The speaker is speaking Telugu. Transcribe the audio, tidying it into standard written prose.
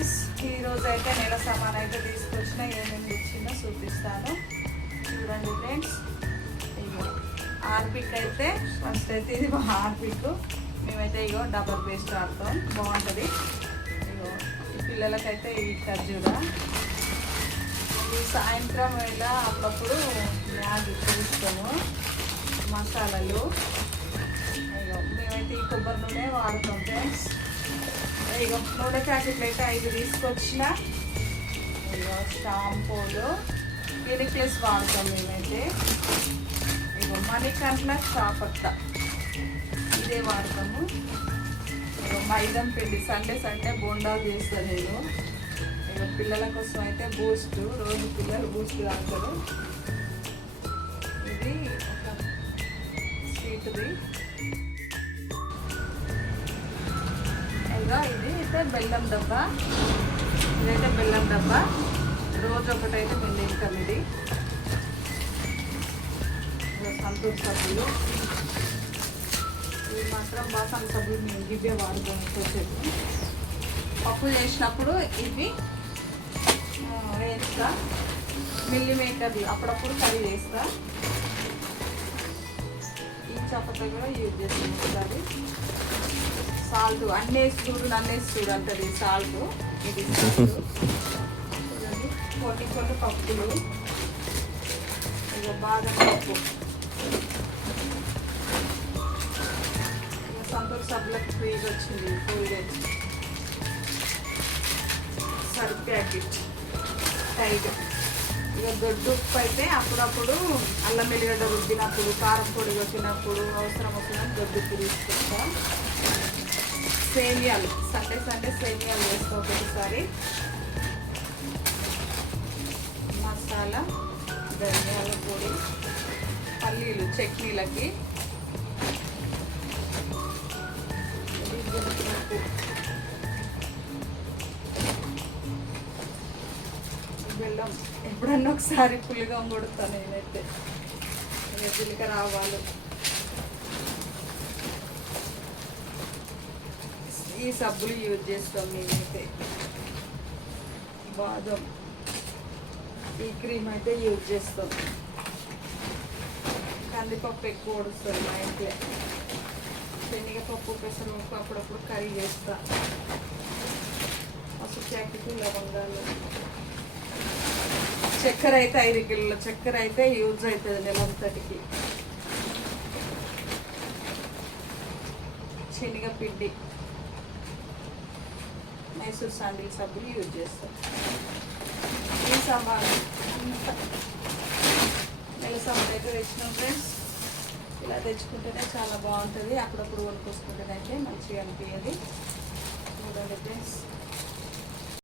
ఫ్రెండ్స్, ఈరోజు అయితే నెల సామాన్ అయితే తీసుకొచ్చిన, ఏమేమి తెచ్చినా చూపిస్తాను. చూడండి ఫ్రెండ్స్, ఇగో హార్పిక్ అయితే ఫస్ట్ అయితే ఇది హార్పిక్. మేమైతే ఇగో డబల్ పేస్ట్ ఆడతాం, బాగుంటుంది. ఇగో ఈ పిల్లలకైతే ఈ ఖర్జూర, ఈ సాయంత్రం వేళ అప్పుడప్పుడు మ్యాగీ చూస్తాము. మసాలాలు ఇగో మేమైతే ఈ కొబ్బరి నూనె వాడతాం ఫ్రెండ్స్. ఇగో నూనె ప్యాకెట్లు అయితే 5 తీసుకొచ్చిన. ఇగో షాంపూలు, క్లినిక్ ప్లస్ వాడతాం మేమైతే. ఇగో మణికంట్ల చాపత్త ఇదే వాడతాము. ఇగో మైదం పిండి, సండే బోండాలు చేస్తాను నేను. ఇగో పిల్లల కోసం అయితే బూస్ట్, రోజు పిల్లలు బూస్ట్ తాగుతారు. ఇది ఒక స్వీట్ది. ఇది అయితే బెల్లం డబ్బా, ఇదైతే బెల్లం డబ్బా. రోజు ఒకటైతే మేము తింటాం. ఇది సంతూర్ సబ్బులు, ఇవి మాత్రం బాసన సబ్బులు మేము ఇవే వాడుతాం. కొంచెం పప్పు చేసినప్పుడు ఇవి వేస్తా. మిల్లీ మేకర్ది అప్పుడప్పుడు కర్రీ చేస్తా. ఈ చపాతీ కూడా యూజ్ చేస్తాను. సాల్ట్ అన్నేసి చూడు అంటది సాల్ట్. ఇది కొన్ని పప్పులు, ఇక బాదం పప్పు, సంతూర్ సబ్బులకు ఫ్రీగా వచ్చింది. Colgate Surf packet tight. ఇక దొడ్డు ఉప్పు అయితే అప్పుడప్పుడు అల్లం వెల్లిగడ్డ రుద్దినప్పుడు, కారం పొడి కొట్టినప్పుడు అవసరం వస్తుందని దొడ్డు ఉప్పు తీసుకుంటా. సేమియాలు సండే సేమియాలు వేస్తాం ఒకసారి. మసాలా, ధనియాల పొడి, పల్లీలు చట్నీలకి, బెల్లం ఎప్పుడన్నా ఒకసారి పులిగా కొడతాను నేనైతే. జీలకర్ర ఆవాలు, ఈ సబ్బులు యూజ్ చేస్తాం మేమైతే. బాదం, ఈ క్రీమ్ అయితే యూజ్ చేస్తాం. కందిపప్పు ఎక్కువ వడుస్తుంది మా ఇంట్లో. శనగపప్పు, పెసరపప్పు అప్పుడప్పుడు కర్రీ చేస్తా. పసుపు ప్యాకెట్, లవంగాలు, చక్కెర అయితే 5 కిలోల చక్కెర అయితే యూజ్ అవుతుంది నెలంతటికి. శనగపిండి, మైసూర్ శాండిల్ సబ్బులు యూజ్ చేస్తాం. ఈ సామాను నెల సామాన్ అయితే తెచ్చినాం ఫ్రెండ్స్. ఇలా తెచ్చుకుంటేనే చాలా బాగుంటుంది. అప్పుడప్పుడు కొనుక్కొసుకుంటేనైతే మంచిగా అనిపించేది. చూడండి ఫ్రెండ్స్,